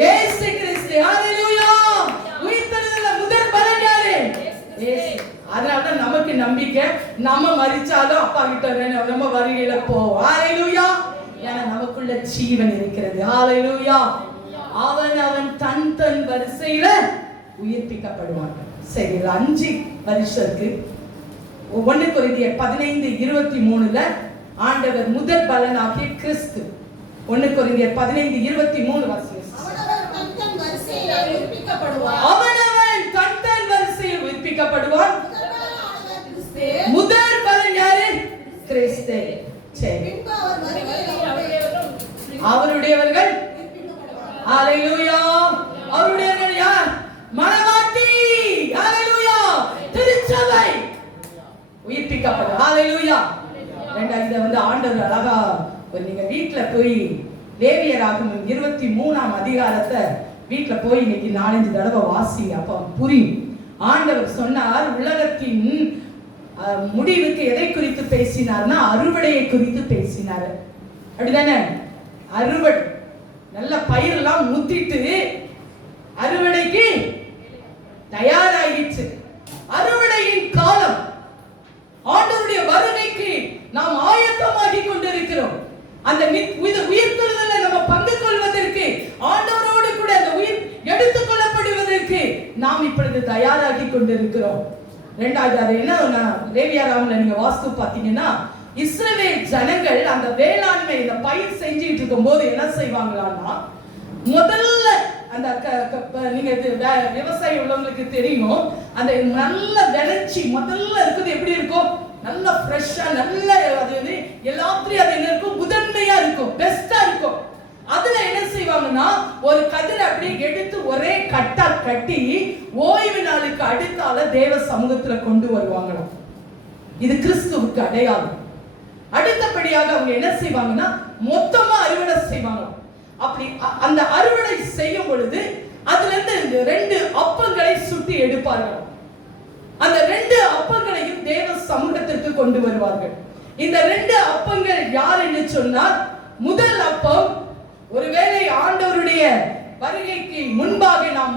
இயேசு கிறிஸ்து. ஹalleluya. உயிர்த்தெழுதல்ல முதல் பலன் யாரு? இயேசு. அதனால நமக்கு நம்பிக்கை, நம்ம மரிச்சாலும் அப்பா கிட்ட நம்ம வருகையில போவோம். ஹalleluya. ஏன்னா நமக்குள்ள ஜீவன் இருக்கிறது. ஹalleluya. அவன் தன் வரிசையில உயிர்ப்பிக்கப்படுவான். சரி, 5 வருஷத்துக்கு 1 கொரிந்தியர் 15:23ல ஆண்டவர் முதல் பலனாகிய கிறிஸ்து. 1 கொரிந்தியர் 15:23 வாசிங்க. அவனவன் தன் வரிசையில் உயிர்ப்பிக்கப்படுவான். முதல் பலன் யாரு? கிறிஸ்து. சரி, அவருடையவர்கள் ஹalleluya. அவருடையவர்கள் யார்? மனவாட்டி. ஹalleluya. திருச்சபை உயிர்ப்பிக்கப்படும். ஹalleluya. இத ஆண்டவர் அழகா நீங்க வீட்ல போய் லேவியராகமம் 23ஆம் அதிகாரத்தை வீட்ல போய் இன்னைக்கு 4-5 தடவை வாசிங்க. அப்ப புரியும். ஆண்டவர் சொன்னார், உலகத்தின் முடிவுக்கு எதை குறித்து பேசினார்னா அறுவடையை குறித்து பேசினார். அப்படிதானே? அறுவடை, நல்ல பயிரெல்லாம் முத்திட்டு அறுவடைக்கு தயாராகிடுச்சு. அறுவடையின் காலம், ஆண்டவருடைய வருகைக்கு நாம் ஆயத்தமாகி கொண்டிருக்கிறோம். அந்த உயிர்த்தெழுதல்ல நம்ம பங்கு கொள்வதற்கு, ஆண்டவரோடு கூட அந்த உயிர் எடுத்துக் கொள்ளப்படுவதற்கு நாம் இப்பொழுது தயாராகி கொண்டிருக்கிறோம். 2வது அது என்ன, லேவியராகமம்ல நீங்க வாஸ்து பாத்தீங்கன்னா, இஸ்ரவேல் ஜனங்கள் அந்த வேளாண்மை இந்த பயிர் செஞ்சுட்டு இருக்கும் போது என்ன செய்வாங்களான்னா, முதல்ல அந்த நீங்க விவசாயம் உள்ளவங்களுக்கு தெரியும், அந்த நல்ல விளைச்சி முதல்ல இருக்குது எப்படி இருக்கும்? நல்ல ஃப்ரெஷ்ஷா, நல்ல அது எல்லாத்துலயும் அது என்ன இருக்கும்? முதன்மையா இருக்கும், பெஸ்டா இருக்கும். அதுல என்ன செய்வாங்கன்னா, ஒரு கதிரை அப்படியே எடுத்து ஒரே கட்டா கட்டி ஓய்வு நாளுக்கு அடுத்தால தேவ சமூகத்துல கொண்டு வருவாங்களாம். இது கிறிஸ்துவுக்கு அடையாளம். அடுத்தபடியாக அவங்க என்ன செய்வாங்கன்னா, மொத்தமா அறுவடை செய்வாங்களாம். அப்படி அந்த அறுவடை செய்யும் பொழுது அதுல இருந்து 2 அப்பங்களை சுட்டி எடுப்பார்கள். அந்த 2 அப்பங்களையும் தேவ சமூகத்திற்கு கொண்டு வருவார்கள். இந்த 2 அப்பங்கள் யார் என்று சொன்னால், முதல் அப்பம் ஒருவேளை ஆண்டவருடைய வருகைக்கு முன்பாக நாம்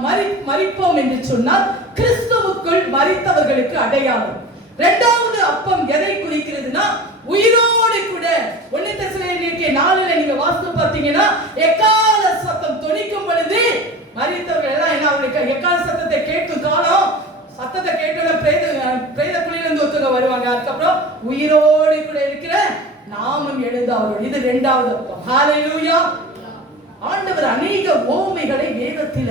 மரிப்போம் என்று சொன்னால் கிறிஸ்துவுக்குள் மரித்தவர்களுக்கு அடையாளம். 2வது அப்பம் எதை குறிக்கிறதுனா, உயிரோடு கூட 1 தெசலோனிக்கேயர் 4ல நீங்க வாசித்து பார்த்தீங்கன்னா, எக்கால சத்தம் தொனிக்கும் பொழுது மரித்தவர்கள் எல்லாம் என்ன, அவங்களுக்கு எக்கால சத்தத்தை கேட்கும் காலம், சத்தத்தை கேட்டோட பிரேத குழியிலிருந்து ஒருத்தங்க வருவாங்க. அதுக்கப்புறம் உயிரோடு கூட இருக்கிற நாமும் எழுந்து அவரோடு. இது 2வது அப்பம். ஹalleluya. ஆண்டவர் அநேக ஓமைகளை வேதத்தில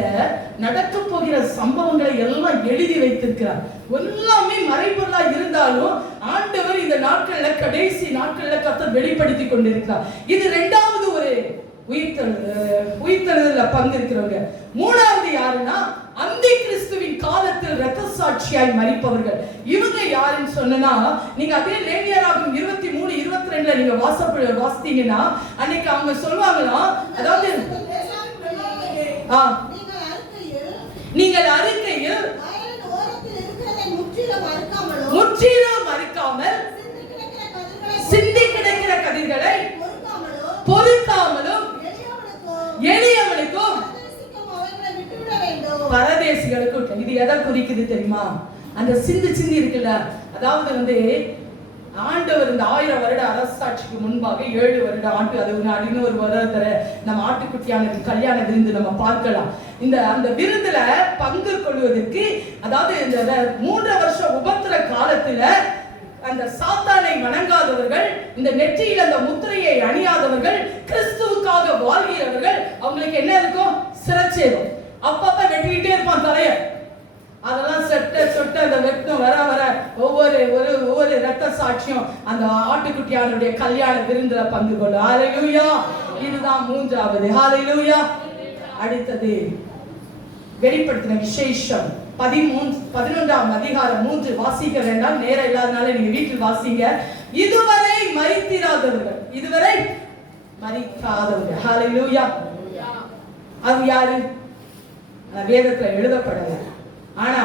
நடக்க போகிற சம்பவங்களை எல்லாம் எழுதி வைத்திருக்கிறார். எல்லாமே மறைபொருளா இருந்தாலும் ஆண்டவர் இந்த நாட்கள்ல, கடைசி நாட்கள்ல கர்த்தர் வெளிப்படுத்தி கொண்டிருக்கிறார். இது 2வது ஒரு உயிர்த்தெழுதல்ல பங்கு இருக்கிறவங்க. 3வது யாருன்னா, அந்தி கிறிஸ்துவின் காலத்தில் இரத்த சாட்சியாய் மரிப்பவர்கள். இவங்க யாருன்னு சொன்னா, நீங்க அதே லேவியராகமம் 23-22ல நீங்க வாசித்தீங்கன்னா, அன்னைக்கு அவங்க சொல்வாங்களா, அதாவது நீங்கள் அறுக்கையில் முற்றிலும் மறுக்காமல் சிந்தி கிடக்கிற கதிர்களை பொறுக்காமலும் எளியவனுக்கும் பரதேசிகளுக்கும். இது எதை குறிக்குது தெரியுமா? அந்த சிந்தி இருக்குல்ல, அதாவது ஆண்டவர் இந்த 1000 வருட அரசாட்சிக்கு முன்பாக 7 வருட ஆண்டு, அது இன்னொரு வருடத்துல நம்ம ஆட்டுக்குட்டியான கல்யாண விருந்து நம்ம பார்க்கலாம். அந்த விருந்துல பங்கு கொள்வதற்கு, அதாவது இந்த 3 வருஷ உபத்திர காலத்துல அந்த சாத்தானை வணங்காதவர்கள், இந்த நெற்றியில் அந்த முத்திரையை அணியாதவர்கள், கிறிஸ்துவுக்காக வாழ்கிறவர்கள், அவங்களுக்கு என்ன இருக்கும்? சிரச்சேதம். அப்பப்ப வெட்டிக்கிட்டே இருப்பான் தலைய. அதெல்லாம் சொட்ட அந்த வெட்டம் வர வர ஒவ்வொரு ரத்த சாட்சியம் அந்த ஆட்டுக்குட்டியானுடைய கல்யாண விருந்துல பங்கு கொள்ளும். ஹalleluya. இதுதான் மூன்றாவது. ஹalleluya. அடுத்தது வெளிப்படுத்தின விசேஷம் 11ஆம் அதிகாரம் 3 வாசிக்க வேண்டாம், நேரம் இல்லாதனால நீங்க வீட்டில் வாசிங்க. இதுவரை மரித்திராதவர்கள், இதுவரை மரிக்காதவர்கள். ஹalleluya. அது யாரு? வேதத்துல எழுதப்படல. ஆனா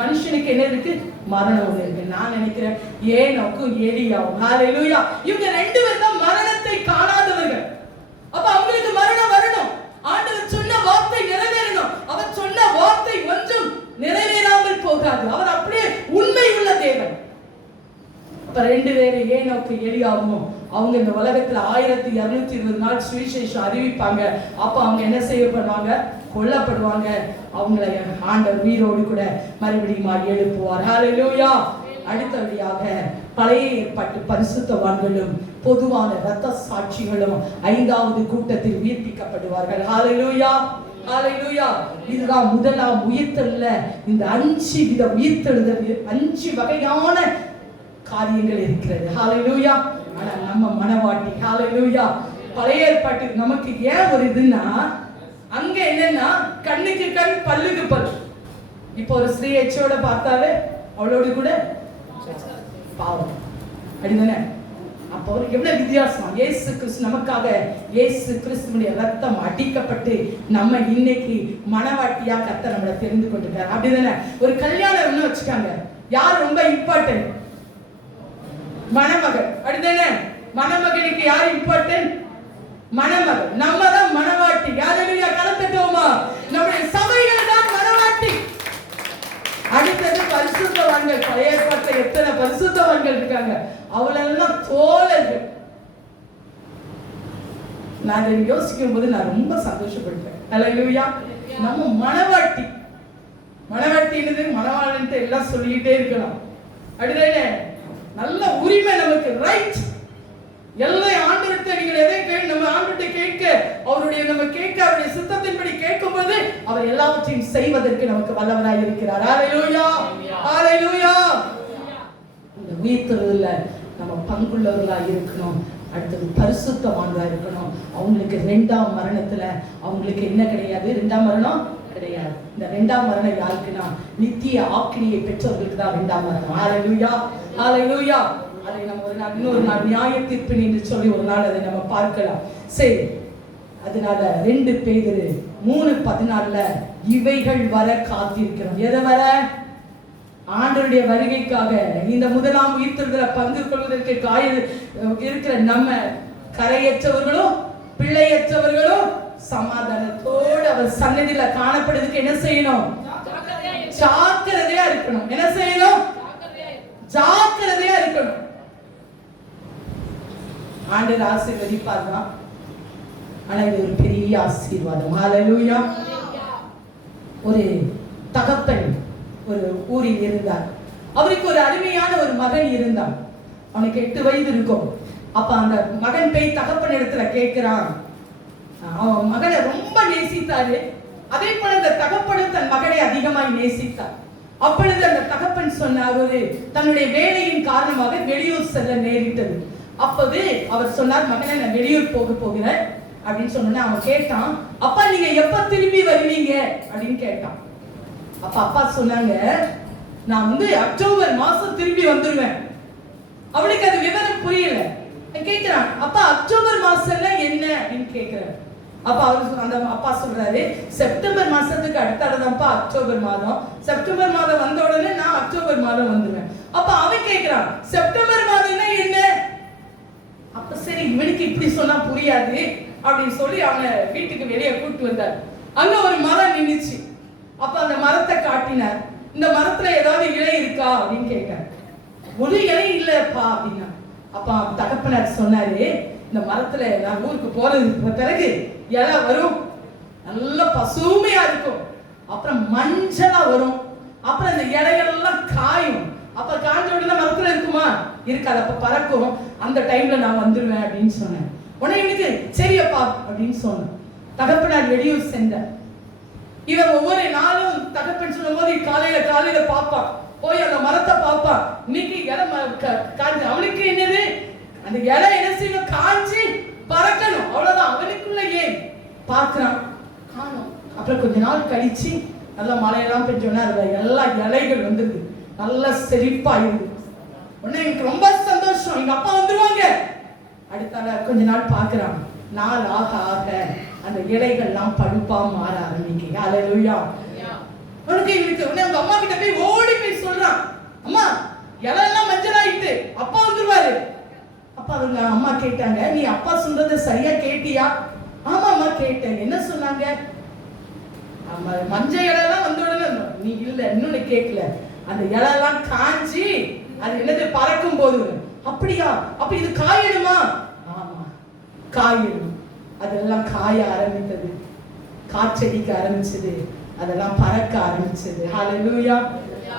மனுஷனுக்கு என்ன இருக்கு? மரணம் இருக்கு. நான் நினைக்கிறேன் ஏனோக்கும் எலியாவும். ஹalleluya. இவங்க ரெண்டு பேரும் தான் மரணத்தை காணாதவர்கள். அப்ப அவங்களுக்கு மரணம் வரணும். ஆண்டவர் சொன்ன வார்த்தை நிறைவேறணும். அவர் சொன்ன வார்த்தை ஒன்றும் நிறைவேறாமல் போகாது. அவர் அப்படியே உண்மை உள்ள தேவன். அப்ப ரெண்டு பேரும் ஏனோக்கு எலியாவும் அவங்க இந்த உலகத்துல 1220 நாள் சுவிசேஷம் அறிவிப்பாங்க. அப்ப அவங்க என்ன செய்யப்படுவாங்க? கொல்லப்படுவாங்க. அவங்களை ஆண்டவர் உயிரோடு கூட மறுபடியும் எழுப்புவார். ஹalleluya. அடுத்தபடியாக பழைய ஏற்பாட்டு பரிசுத்தவான்களும் பொதுவான இரத்த சாட்சிகளும் 5வது கூட்டத்தில் உயிர்ப்பிக்கப்படுவார்கள். ஹalleluya. ஹalleluya. இதுதான் முதலாம் உயிர்த்தெழுதல்ல. இந்த 5 வித உயிர்த்தெழுதல், 5 வகையான காரியங்கள் இருக்கிறது. ஹalleluya. ஆனா நம்ம மனவாட்டி ஹalleluya. பழைய ஏற்பாட்டுக்கு நமக்கு ஏன் ஒரு இதுன்னா, அங்க என்னன்னா கண்ணுக்கு கண் பல்லுக்கு பல். இப்போ ஒரு ஸ்ரீ எச்சோட பார்த்தாவே அவளோடு கூட பாவம் அப்படிதானே? அப்போ எவ்வளவு வித்தியாசம். இயேசு கிறிஸ்து நமக்காக, இயேசு கிறிஸ்துவுடைய ரத்தம் அடிக்கப்பட்டு நம்ம இன்னைக்கு மனவாட்டியா கர்த்தர் நம்மளை தெரிந்து கொண்டிருக்காரு. அப்படிதானே? ஒரு கல்யாணம்னு வச்சுக்காங்க, யார் ரொம்ப இம்பார்ட்டன்ட்? மணமகள். அப்படிதானே? மணமகனுக்கு யார் இம்பார்ட்டன்ட்? மணமகள். நம்ம தான் மணவாட்டி. ஹalleluya. கலந்துட்டோமா? நம்முடைய சபைகள் தான் மணவாட்டி. அடுத்தது பரிசுத்தவான்கள். பழைய ஏற்பாட்டில் எத்தனை பரிசுத்தவான்கள் இருக்காங்க? அவளெல்லாம் தோழர்கள். நான் இதை யோசிக்கும் போது நான் ரொம்ப சந்தோஷப்பட்டேன். ஹalleluya. நம்ம மணவாட்டி. மணவாட்டினது மணவாளன்ட்டு எல்லாம் சொல்லிக்கிட்டே இருக்கலாம். அப்படிதானே? நல்ல உரிமை நமக்கு, ரைட். எல்லா ஆண்டவர்கிட்ட நீங்கள் எதை நம்ம ஆண்டவர்கிட்ட கேட்க, அவருடைய நம்ம கேட்க, அவருடைய சித்தத்தின்படி கேட்கும்போது அவர் எல்லாவற்றையும் செய்வதற்கு நமக்கு வல்லவராய் இருக்கிறார். ஹalleluya. ஹalleluya. இந்த உயிர்த்தெழுதல்ல நம்ம பங்குள்ளவர்களாக இருக்கணும். அடுத்தது பரிசுத்தவான்களா இருக்கணும். அவங்களுக்கு 2ஆம் மரணத்துல அவங்களுக்கு என்ன கிடையாது? 2ஆம் மரணம் கிடையாது. இந்த 2ஆம் மரணம் யாருக்குன்னா நித்திய ஆக்கினியை பெற்றவர்களுக்கு தான் 2ஆம் மரணம். ஹalleluya. ஹalleluya. அதை நம்ம ஒரு நாள் இன்னொரு நாள் நியாய தீர்ப்பு என்று சொல்லி ஒரு நாள் அதை நம்ம பார்க்கலாம். சரி, அதனால 2 பேதுரு 3:14 இவைகள் வர காத்திருக்கிறோம். எதை வர? ஆண்டவருடைய வருகைக்காக. இந்த முதலாம் உயிர்த்தெழுதல பங்கு கொள்வதற்கு இருக்கிற நம்ம கரையற்றவர்களும் பிள்ளையற்றவர்களும் சமாதானத்தோடு அவர் சன்னதியில காணப்படுறதுக்கு என்ன செய்யணும்? ஜாக்கிரதையா இருக்கணும். என்ன செய்யணும்? ஜாக்கிரதையா இருக்கணும். ஆண்டவர் ஆசீர்வதிப்பார் தான். ஆனா இது ஒரு பெரிய ஆசீர்வாதம். ஹalleluya. ஒரு தகப்பன் ஒரு ஊரில் இருந்தார். அவருக்கு ஒரு அருமையான ஒரு மகன் இருந்தான். அவனுக்கு 8 வயது இருக்கும். அப்ப அந்த மகன் போய் தகப்பன் இடத்துல கேட்கிறான். அவன் மகனை ரொம்ப நேசித்தாரு. அதே போல அந்த தகப்பனும் தன் மகனை அதிகமாய் நேசித்தார். அப்பொழுது அந்த தகப்பன் சொன்னார், ஒரு தன்னுடைய வேலையின் காரணமாக வெளியூர் செல்ல நேரிட்டது. அப்போது அவர் சொன்னார், மகனை நான் வெளியூர் போகிறேன் அப்படின்னு சொன்னா அவன் கேட்டான், அப்பா நீங்க எப்ப திரும்பி வருவீங்க அப்படின்னு கேட்டான். அப்ப அப்பா சொன்னாங்க, நான் அக்டோபர் மாசம் திரும்பி வந்துருவேன். அவனுக்கு அது விவரம் புரியல. கேட்கிறான், அப்பா அக்டோபர் மாசம்னா என்ன அப்படின்னு கேட்கிறான். அப்ப அவர் அந்த அப்பா சொல்றாரு, செப்டம்பர் மாசத்துக்கு அடுத்ததான்ப்பா அக்டோபர் மாதம். செப்டம்பர் மாதம் வந்த உடனே நான் அக்டோபர் மாதம் வந்துருவேன். அப்ப அவன் கேட்கிறான், செப்டம்பர் மாதம்னா என்ன? அப்ப சரி, இவனுக்கு இப்படி சொன்னா புரியாது அப்படின்னு சொல்லி அவனை வீட்டுக்கு வெளியே கூட்டு வந்தார். அங்க ஒரு மரம் நின்னுச்சு. அப்ப அந்த மரத்தை காட்டினார். இந்த மரத்துல ஏதாவது இலை இருக்கா அப்படின்னு கேட்டார். ஒரு இலை இல்லப்பா அப்படின்னா. அப்ப தகப்பனார் சொன்னாரு, இந்த மரத்துல நான் ஊருக்கு போறது பிறகு இலை வரும், நல்ல பசுமையா இருக்கும், அப்புறம் மஞ்சளா வரும், அப்புறம் இந்த இலைகள் எல்லாம் காயும், அப்ப காஞ்ச உடனே மரத்துல இருக்குமா? இருக்காது. அப்ப பறக்கும். அந்த டைம்ல நான் வந்துருவேன் அப்படின்னு சொன்னேன். உடனே இவனுக்கு சரியப்பா அப்படின்னு சொன்னேன். தகப்பனார் வெளியூர் சென்றார். இவன் ஒவ்வொரு நாளும் தகப்பன் சொல்லும் போது காலையில பாப்பான், போய் அந்த மரத்தை பாப்பான். இன்னைக்கு இலை காஞ்சு, அவனுக்கு என்னது அந்த இலை என்ன செய்யணும்? காஞ்சி பறக்கணும், அவ்வளவுதான். அவனுக்குள்ள ஏன் பார்க்கிறான், காணும். அப்புறம் கொஞ்ச நாள் கழிச்சு நல்லா மழையெல்லாம் பெஞ்சோன்னா அதுல எல்லா இலைகள் வந்துருது, நல்லா செழிப்பா இருக்கு. உடனே எனக்கு ரொம்ப சந்தோஷம், எங்க அப்பா வந்துருவாங்க. அடுத்த கொஞ்ச நாள் பார்க்கிறான், நாள் ஆக ஆக அந்த இலைகள்லாம் பழுப்பா மாற ஆரம்பிக்குங்க. அல்லேலூயா. உனக்கு இவனுக்கு உடனே அவங்க அம்மா கிட்ட போய் ஓடி போய் சொல்றான், அம்மா இலையெல்லாம் மஞ்சள் ஆயிட்டு, அப்பா வந்துருவாரு. அப்பா அவங்க அம்மா கேட்டாங்க, நீ அப்பா சொல்றத சரியா கேட்டியா? ஆமாம்மா கேட்டேன். என்ன சொன்னாங்க? ஆமா, மஞ்சள் இலையெல்லாம் வந்த உடனே நீ இல்ல இன்னொன்னு கேட்கல, அந்த இலையெல்லாம் காஞ்சி அது என்னது பறக்கும் போது. அப்படியா? அப்ப இது காயிடுமா? ஆமா காயிடும். அதெல்லாம் காய ஆரம்பித்தது, காற்றடிக்க ஆரம்பிச்சது, அதெல்லாம் பறக்க ஆரம்பிச்சது. ஹல்லேலூயா.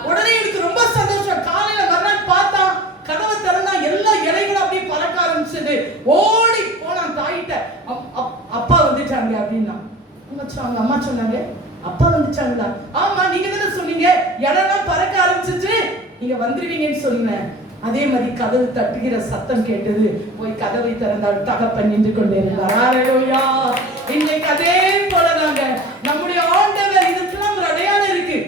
உடனே எனக்கு ரொம்ப சந்தோஷம். காலையில மறுநாள் பார்த்தா, கதவை திறந்தா எல்லா இலைகளும் அப்படியே பறக்க ஆரம்பிச்சது. ஓடி போனான் தாயிட்ட, அப்பா வந்துட்டாங்க அப்படின்னா. அம்மா சொன்னாங்க, அப்பா வந்துட்டாங்களா? ஆமா, நீங்க தானே சொன்னீங்க இலைலாம் பறக்க ஆரம்பிச்சிச்சு, நீங்க வந்துருவீங்கன்னு சொன்னேன். அதே மாதிரி கதவு தட்டுகிற சத்தம் கேட்டது. போய் கதவை திறந்தால் தகப்பன் நின்று கொண்டிருந்தார். ஹல்லேலூயா. இன்னைக்கு அதே போலதாங்க நம்முடைய ஆண்டவர். இதுக்கெல்லாம் ஒரு அடையாளம் இருக்கு.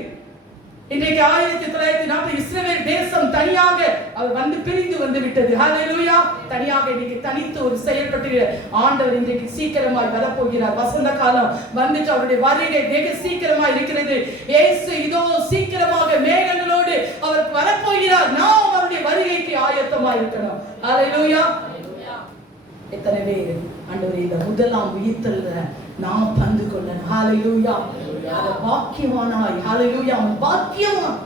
இன்றைக்கு 1940 இஸ்ரவேல் தேசம் தனியாக அவர் வந்து பிரிந்து வந்து விட்டது. ஹல்லேலூயா. தனியாக இன்னைக்கு தனித்து ஒரு செயல்பட்டு ஆண்டவர் இன்றைக்கு சீக்கிரமாய் வரப்போகிறார். வசந்த காலம் வந்துட்டு அவருடைய வருகை வெகு சீக்கிரமா இருக்கிறது. இயேசு இதோ சீக்கிரமாக மேகங்களோடு அவர் வரப்போகிறார். நாம் அவருடைய வருகைக்கு ஆயத்தமா இருக்கணும். ஹல்லேலூயா. எத்தனை பேர் ஆண்டவரே இந்த முதலாம் உயிர்த்தல்ல நாம் பங்கு கொள்ளணும். ஹல்லேலூயா. பாக்கியவானாய். ஹல்லேலூயா. பாக்கியவான்.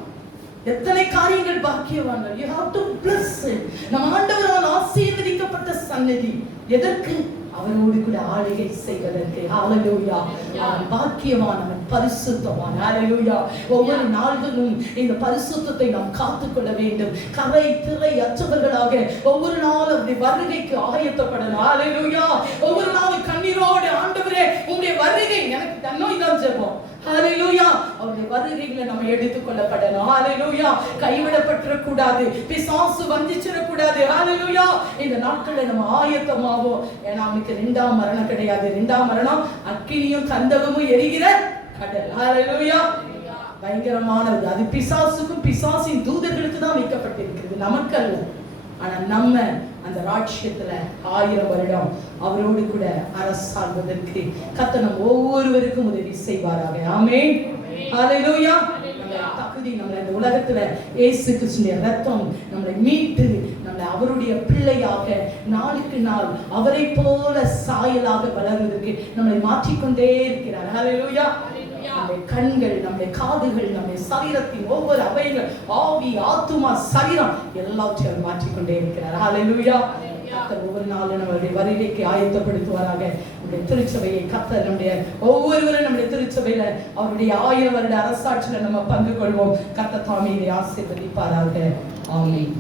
எத்தனை காரியங்கள் பாக்கியவான்கள். you have to bless it. நம் ஆண்டவரால் ஆசீர்வதிக்கப்பட்ட சன்னதி. எதற்கு? அவரோடு கூட ஆளுகை செய்வதற்கு. ஹல்லேலூயா. அவன் பாக்கியவான், அவன் பரிசுத்தவான். ஹல்லேலூயா. ஒவ்வொரு நாள்களும் இந்த பரிசுத்தத்தை நாம் காத்துக்கொள்ள வேண்டும். கரை திரை அற்றவர்களாக ஒவ்வொரு நாளும் அவருடைய வருகைக்கு ஆயத்தப்படணும். ஹல்லேலூயா. ஒவ்வொரு நாளும் கண்ணீரோடு, ஆண்டவரே உம்முடைய வருகை எனக்கு தன்னோய் தான் ஜெபம். ஹல்லேலூயா. அவருடைய வருகைகளை நம்ம எடுத்துக்கொள்ளப்படணும். ஹல்லேலூயா. கைவிடப்பட்டிர கூடாது, பிசாசு வஞ்சிச்சிட கூடாது. ஹல்லேலூயா. இந்த நாட்களை நம்ம ஆயத்தமாவோம். ஏன்னா நமக்கு இரண்டாம் மரணம் கிடையாது. இரண்டாம் மரணம் அக்கினியும் கந்தகமும் எரிகிற கடல். ஹல்லேலூயா. பயங்கரமானது. அது பிசாசுக்கும் பிசாசின் தூதர்களுக்கு தான் வைக்கப்பட்டிருக்கிறது, நமக்கு அல்ல. ஆனா நம்ம அந்த ராஜ்யத்துல 1000 வருடம் அவரோடு கூட அரசாள்வதற்கு கர்த்தர் நம் ஒவ்வொருவருக்கும் உதவி செய்வாராக. ஆமென். ஹல்லேலூயா. தகுதி நம்ம இந்த உலகத்துல இயேசு கிறிஸ்துவின் இரத்தம் நம்மளை மீட்டு நம்மளை அவருடைய பிள்ளையாக நாளுக்கு நாள் அவரை போல சாயலாக வளர்வதற்கு நம்மளை மாற்றிக்கொண்டே இருக்கிறார். ஹல்லேலூயா. நம்முடைய கண்கள், நம்முடைய காதுகள், நம்முடைய சரீரத்தின் ஒவ்வொரு அவயங்கள், ஆவி, ஆத்துமா, சரீரம் எல்லாவற்றையும் மாற்றிக்கொண்டே இருக்கிறார். ஹல்லேலூயா. கர்த்தர் ஒவ்வொரு நாளும் நம்முடைய வருகைக்கு ஆயத்தப்படுத்துவாராக. நம்முடைய திருச்சபையை கர்த்தர் நம்முடைய ஒவ்வொருவரும் நம்முடைய திருச்சபையில அவருடைய 1000 வருட அரசாட்சியில நம்ம பங்கு கொள்வோம். கர்த்தர் தாமே இதை ஆசீர்வதிப்பாராக. ஆமென்.